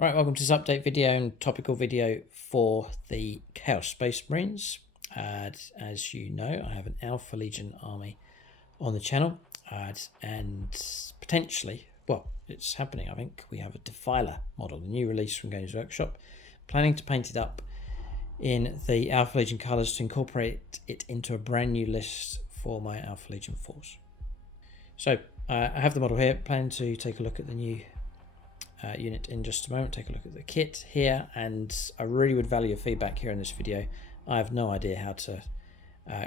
Right, welcome to this update video and topical video for the Chaos Space Marines. As you know, I have an Alpha Legion army on the channel, and potentially, well, it's happening, I think. We have a Defiler model, the new release from Games Workshop. Planning to paint it up in the Alpha Legion colours to incorporate it into a brand new list for my Alpha Legion force. So, I have the model here, planning to take a look at the new unit in just a moment. Take a look at the kit here, and I really would value your feedback here in this video. I have no idea how to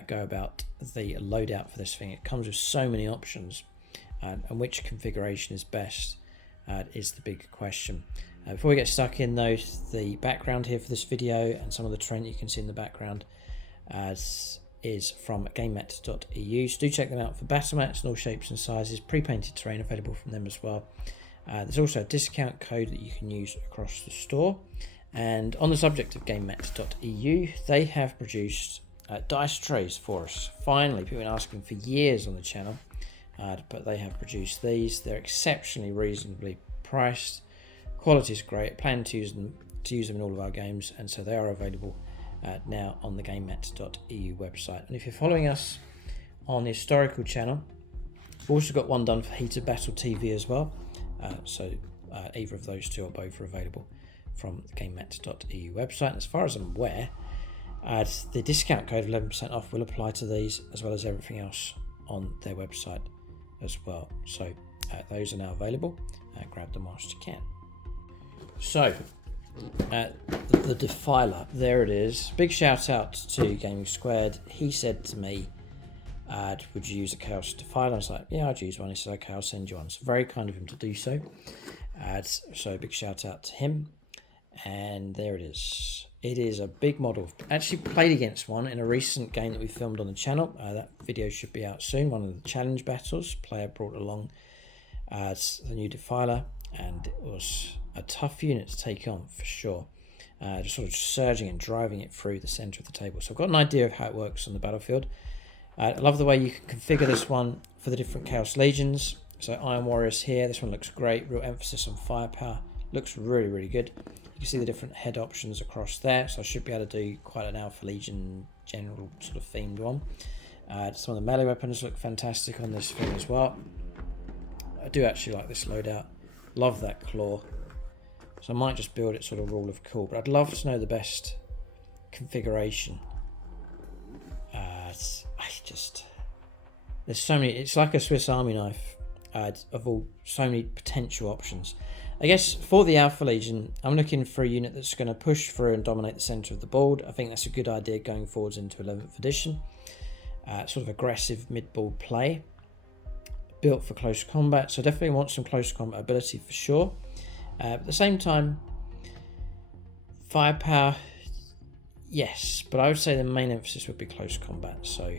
go about the loadout for this thing. It comes with so many options, and which configuration is best is the big question. Before we get stuck in though, the background here for this video and some of the terrain you can see in the background is from gamemet.eu, so do check them out for battle mats in all shapes and sizes, pre-painted terrain available from them as well. There's also a discount code that you can use across the store. And on the subject of gamemet.eu, they have produced dice trays for us. Finally, people have been asking for years on the channel, but they have produced these. They're exceptionally reasonably priced. Quality is great. Plan to use them in all of our games, and so they are available now on the gamemet.eu website. And if you're following us on the historical channel, we've also got one done for Heated Battle TV as well. So either of those two or both are available from the gamemet.eu website. And as far as I'm aware, the discount code of 11% off will apply to these as well as everything else on their website as well. So those are now available. Grab them whilst you can. So the Defiler, there it is. Big shout out to Gaming Squared. He said to me, would you use a Chaos Defiler? I was like, yeah, I'd use one. He said, okay, I'll send you one. So very kind of him to do so. So big shout out to him. And there it is. It is a big model. Actually played against one in a recent game that we filmed on the channel. That video should be out soon. One of the challenge battles. Player brought along the new Defiler, and it was a tough unit to take on for sure. Just sort of surging and driving it through the centre of the table. So I've got an idea of how it works on the battlefield. I love the way you can configure this one for the different Chaos Legions. So Iron Warriors here, this one looks great, real emphasis on firepower, looks really, really good. You can see the different head options across there, so I should be able to do quite an Alpha Legion general sort of themed one. Some of the melee weapons look fantastic on this thing as well. I do actually like this loadout, love that claw. So I might just build it sort of rule of cool, but I'd love to know the best configuration. There's so many, it's like a Swiss Army knife of all, so many potential options. I guess for the Alpha Legion, I'm looking for a unit that's going to push through and dominate the centre of the board. I think that's a good idea going forwards into 11th edition. Sort of aggressive mid-board play, built for close combat, so definitely want some close combat ability for sure. At the same time, firepower, yes, but I would say the main emphasis would be close combat, so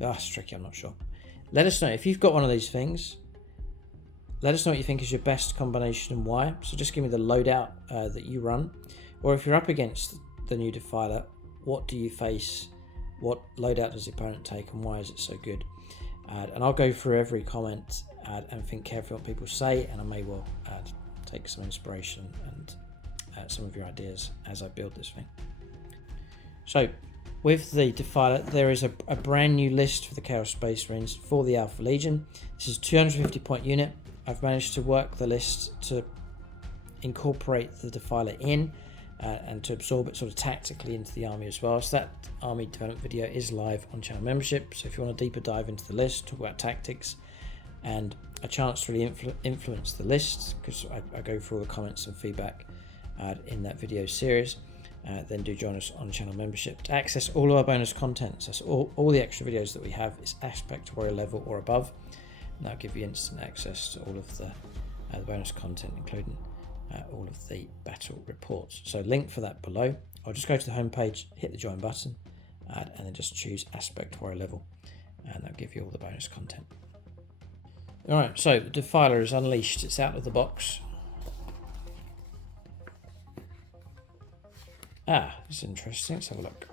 it's tricky, I'm not sure. Let us know if you've got one of these things. Let us know what you think is your best combination and why. So just give me the loadout that you run, or if you're up against the new Defiler, what do you face, what loadout does the opponent take, and why is it so good? And I'll go through every comment and think carefully what people say, and I may well take some inspiration and some of your ideas as I build this thing. So with the Defiler, there is a brand new list for the Chaos Space Marines for the Alpha Legion. This is a 250 point unit. I've managed to work the list to incorporate the Defiler in and to absorb it sort of tactically into the army as well. So that army development video is live on channel membership. So if you want a deeper dive into the list, talk about tactics and a chance to really influence the list, because I go through all the comments and feedback in that video series, then do join us on channel membership to access all of our bonus content. So all the extra videos that we have is aspect warrior level or above, and that'll give you instant access to all of the bonus content, including all of the battle reports. So link for that below. I'll just go to the home page, hit the join button, and then just choose aspect warrior level, and that'll give you all the bonus content. Alright, so the Defiler is unleashed, it's out of the box. It's interesting, let's have a look.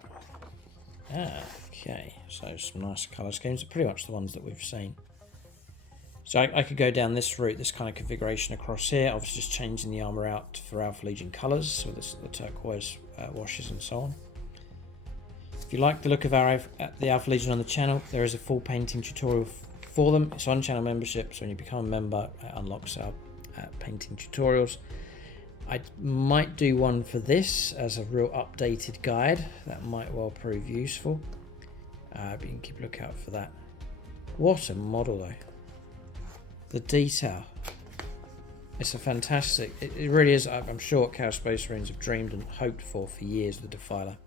Okay, so some nice colour schemes, pretty much the ones that we've seen So I could go down this route, this kind of configuration across here. Obviously just changing the armor out for Alpha Legion colors, so the turquoise washes and so on. If you like the look of the Alpha Legion on the channel, there is a full painting tutorial for them. It's on channel membership, so when you become a member, it unlocks our painting tutorials. I might do one for this as a real updated guide. That might well prove useful. But you can keep a lookout for that. What a model though. The detail. It's a fantastic, it really is. I'm sure what Chaos Space Marines have dreamed and hoped for years with the Defiler.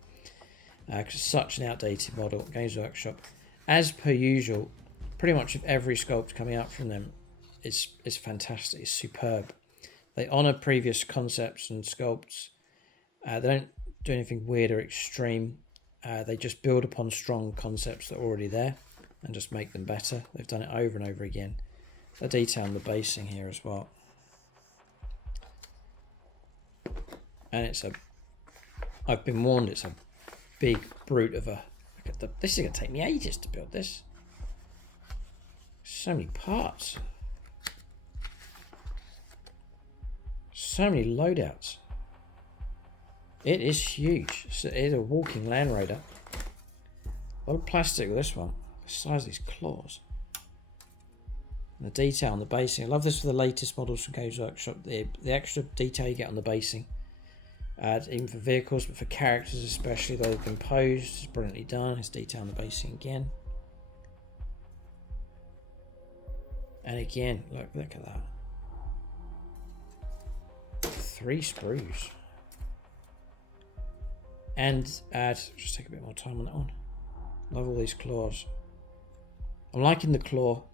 Because it's such an outdated model. Games Workshop, as per usual, pretty much of every sculpt coming out from them is fantastic. It's superb. They honour previous concepts and sculpts. They don't do anything weird or extreme. They just build upon strong concepts that are already there and just make them better. They've done it over and over again. The detail on the basing here as well. And it's I've been warned, it's a big brute of a, this is going to take me ages to build this. So many parts. So many loadouts. It is huge. It is a walking Land Raider. A lot of plastic with this one. The size of these claws. And the detail on the basing. I love this for the latest models from Games Workshop. The extra detail you get on the basing. Even for vehicles, but for characters especially, though they've been posed. It's brilliantly done. It's detail on the basing again. And again, look at that. 3 sprues. And just take a bit more time on that one. Love all these claws. I'm liking the claw.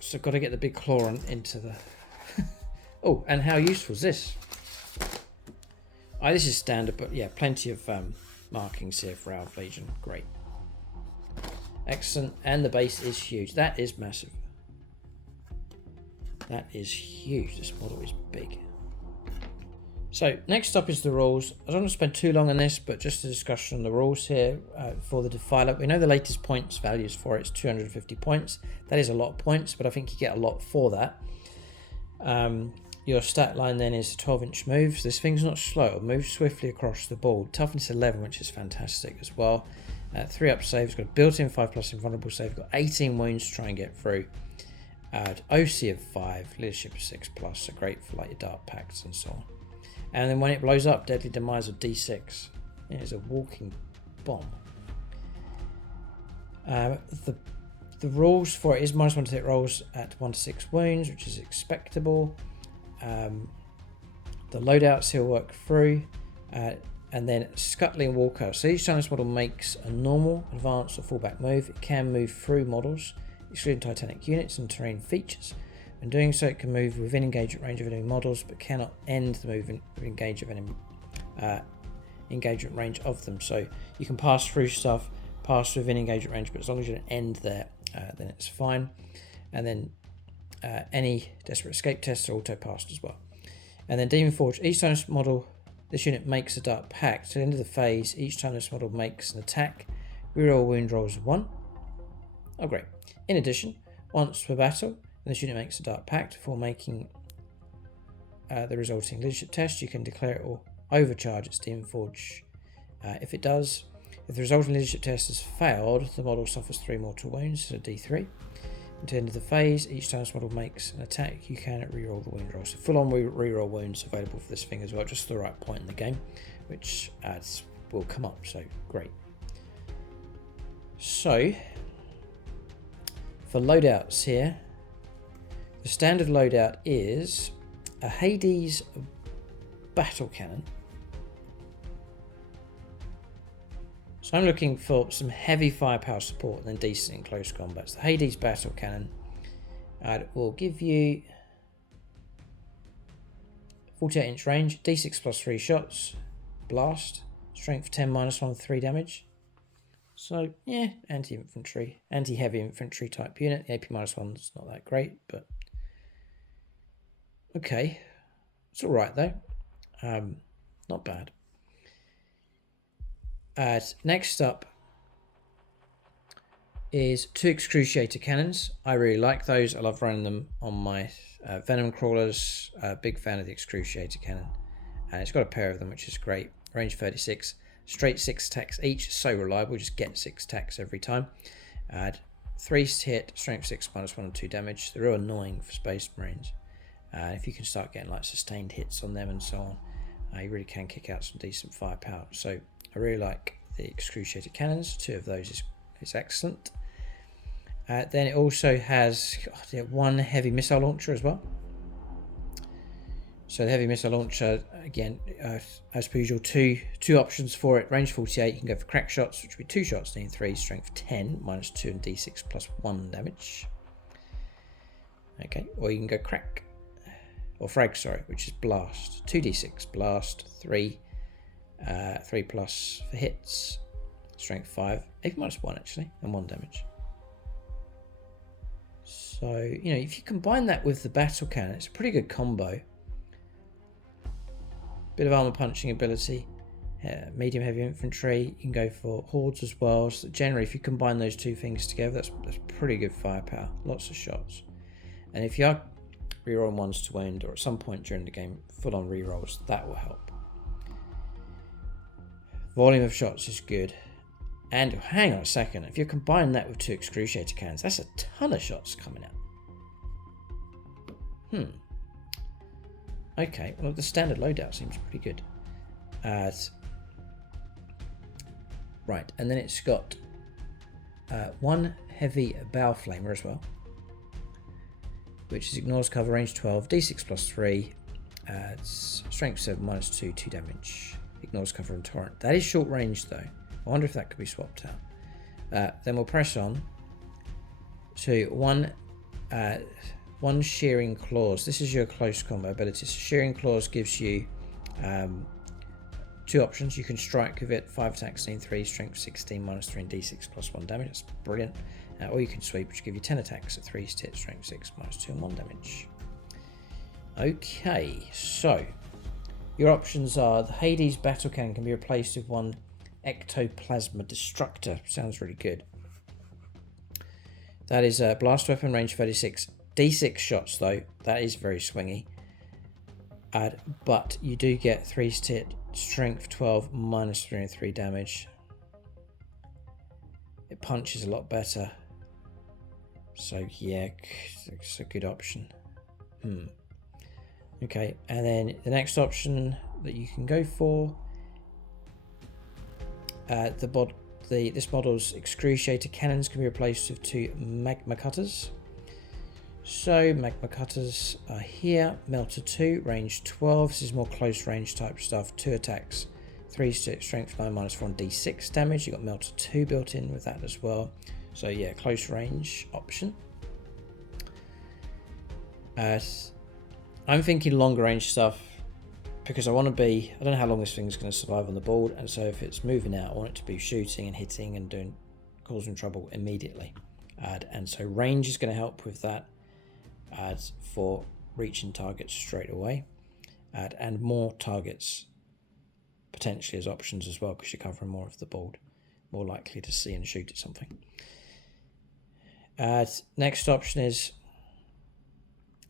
So I've got to get the big claw into the... Oh, and how useful is this? This is standard, but yeah, plenty of markings here for Alpha Legion. Great. Excellent. And the base is huge. That is massive. That is huge. This model is big. So next up is the rules. I don't want to spend too long on this, but just a discussion on the rules here for the Defiler. We know the latest points values for it is 250 points. That is a lot of points, but I think you get a lot for that. Your stat line then is 12-inch moves. This thing's not slow. It'll move swiftly across the board. Toughness 11, which is fantastic as well. 3 up saves. Got a built-in 5+ invulnerable save. Got 18 wounds to try and get through. OC of 5. Leadership of 6+. So great for like your dark pacts and so on. And then when it blows up, deadly demise of D6. It is a walking bomb. The rules for it is -1 to hit rolls at 1 to 6 wounds, which is expectable. The loadouts he'll work through, and then scuttling walkout. So each time this model makes a normal, advanced, or fallback move, it can move through models, excluding Titanic units and terrain features. When doing so, it can move within engagement range of enemy models, but cannot end the movement with engagement range of them. So you can pass through stuff, pass within engagement range, but as long as you don't end there, then it's fine. And then any desperate escape tests are auto passed as well. And then Demon Forge. Each time this unit makes a dark pact, to the end of the phase, each time this model makes an attack, reroll wound rolls of 1. Oh, great. In addition, once per battle, when this unit makes a dark pact before making the resulting leadership test, you can declare it or overcharge its Demon Forge. If it does, if the resulting leadership test has failed, the model suffers 3 mortal wounds, so D3. At the end of the phase, each time this model makes an attack, you can reroll the wound roll. So full-on reroll wounds available for this thing as well, just the right point in the game, which will come up, so great. So, for loadouts here, the standard loadout is a Hades battle cannon. So I'm looking for some heavy firepower support and then decent in close combat. So the Hades battle cannon will give you 48-inch range, D6 plus 3 shots, blast, strength 10 -1, 3 damage. So yeah, anti-infantry, anti-heavy infantry type unit. The AP -1's not that great, but okay, it's all right though. Not bad. Next up is 2 excruciator cannons. I really like those. I love running them on my venom crawlers. Big fan of the excruciator cannon. And it's got a pair of them, which is great. Range 36, straight 6 attacks each. So reliable, just get 6 attacks every time. Add 3 hit, strength 6, -1 and 2 damage. They're real annoying for Space Marines. If you can start getting like sustained hits on them and so on, you really can kick out some decent firepower. So I really like the excruciator cannons. 2 of those is excellent. Then it also has 1 heavy missile launcher as well. So the heavy missile launcher, again, as per usual, two options for it. Range 48, you can go for crack shots, which would be 2 shots, needing 3, strength 10, -2 and d6 +1 damage. Okay, or you can go crack, or frag, sorry, which is blast. 2d6, blast, 3 plus for hits, strength 5, AP -1 actually, and 1 damage. So, if you combine that with the battle cannon, it's a pretty good combo. Bit of armor punching ability, medium heavy infantry. You can go for hordes as well. So generally, if you combine those 2 things together, that's pretty good firepower. Lots of shots. And if you are rerolling ones to wound, or at some point during the game, full on rerolls, that will help. Volume of shots is good. And hang on a second, if you combine that with 2 excruciator cannons, that's a ton of shots coming out. Okay, well the standard loadout seems pretty good. Right, and then it's got 1 heavy bow flamer as well, which is ignores cover, range 12, d6 +3, strength 7, -2, 2 damage, ignores cover and torrent. That is short range though. I wonder if that could be swapped out. Then we'll press on to 1 shearing claws. This is your close combo ability. So shearing claws gives you 2 options. You can strike with it, 5 attacks, needing 3, strength 16, -3 and d6 +1 damage. That's brilliant. Or you can sweep, which give you 10 attacks at 3 hit, strength 6, -2 and 1 damage. Okay, so your options are the Hades battle cannon can be replaced with 1 ectoplasma destructor. Sounds really good. That is a blast weapon, range 36. D6 shots though, that is very swingy. But you do get 3 hit, strength 12, -3 and 3 damage. It punches a lot better. So yeah, it's a good option. Okay, and then the next option that you can go for, this model's excruciator cannons can be replaced with 2 magma cutters. So magma cutters are here. Melter 2, range 12. This is more close range type stuff. 2 attacks, 3 strength 9, -4 and d6 damage. You've got Melter 2 built in with that as well. So yeah, close range option. I'm thinking longer range stuff because I don't know how long this thing's going to survive on the board, and so if it's moving out, I want it to be shooting and hitting and causing trouble immediately. And so range is going to help with that. For reaching targets straight away, and more targets potentially as options as well, because you're covering more of the board, more likely to see and shoot at something. Next option is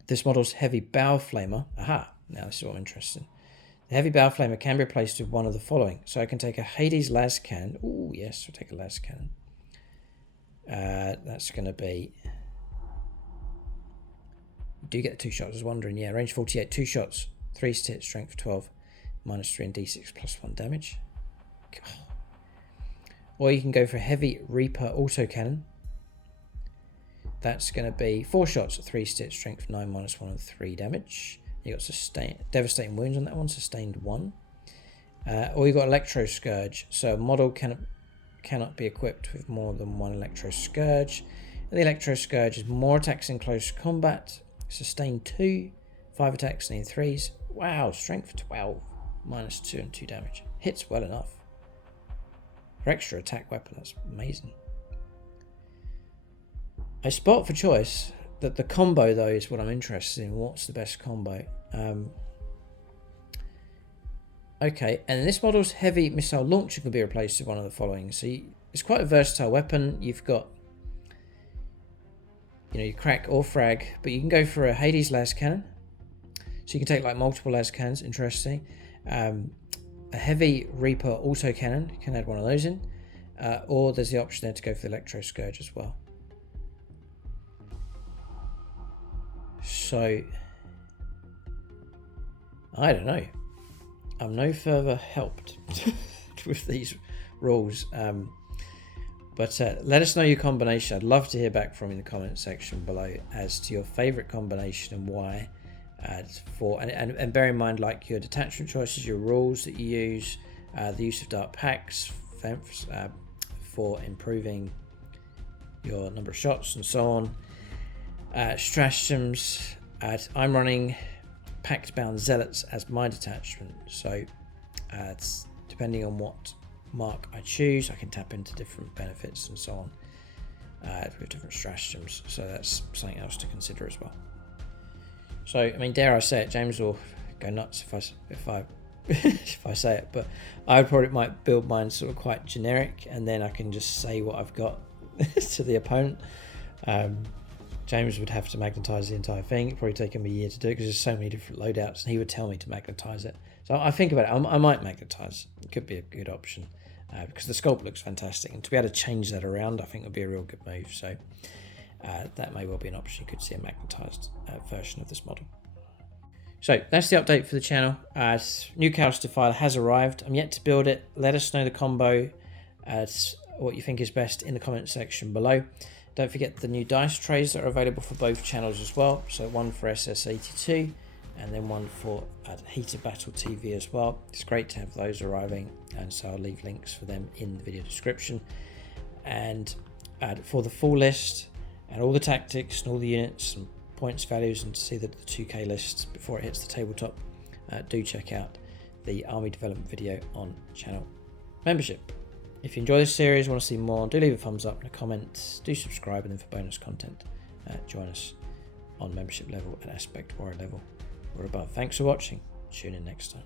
this model's heavy bow flamer. Aha, now this is what I'm interested in. The heavy bow flamer can be replaced with one of the following. So I can take a Hades las cannon. Oh yes, we'll take a las cannon. That's going to be, you do get 2 shots. I was wondering, yeah, range 48, 2 shots, 3 hit, strength 12, -3 and d6 +1 damage. God. Or you can go for a heavy Reaper autocannon. That's going to be 4 shots at 3 hit, strength 9, -1 and 3 damage. You got devastating wounds on that one, sustained 1. Or you got Electro Scourge. So a model cannot be equipped with more than 1 Electro Scourge. And the Electro Scourge is more attacks in close combat, sustained 2, 5 attacks needing 3s. Wow, strength 12, -2 and 2 damage. Hits well enough. For extra attack weapon, that's amazing. I spot for choice that the combo though is what I'm interested in. What's the best combo? Okay, and this model's heavy missile launcher can be replaced with one of the following. So it's quite a versatile weapon. You've got you crack or frag, but you can go for a Hades las cannon. So you can take like multiple las cannons, interesting. A heavy Reaper auto cannon, you can add one of those in. Or there's the option there to go for the Electro Scourge as well. So, I don't know. I'm no further helped with these rules. But let us know your combination. I'd love to hear back from you in the comment section below as to your favourite combination and why. And bear in mind, like, your detachment choices, your rules that you use, the use of dark packs for improving your number of shots and so on. Stratagems. I'm running Pact Bound Zealots as my detachment, so it's depending on what mark I choose, I can tap into different benefits and so on with different stratagems. So that's something else to consider as well. So, I mean, dare I say it, James will go nuts if I if I say it, but I probably might build mine sort of quite generic, and then I can just say what I've got to the opponent. James would have to magnetize the entire thing. It'd probably take him a year to do it because there's so many different loadouts, and he would tell me to magnetize it. So I think about it. I might magnetize. It could be a good option because the sculpt looks fantastic, and to be able to change that around, I think would be a real good move. So that may well be an option. You could see a magnetized version of this model. So that's the update for the channel. New Chaos Defiler has arrived. I'm yet to build it. Let us know the combo, what you think is best in the comment section below. Don't forget the new dice trays that are available for both channels as well. So one for SS82 and then one for Heated Battle TV as well. It's great to have those arriving, and so I'll leave links for them in the video description. And for the full list and all the tactics and all the units and points values, and to see the 2K lists before it hits the tabletop, do check out the army development video on channel membership. If you enjoy this series, want to see more, do leave a thumbs up and a comment, do subscribe, and then for bonus content, join us on membership level and aspect warrior level or above. Thanks for watching. Tune in next time.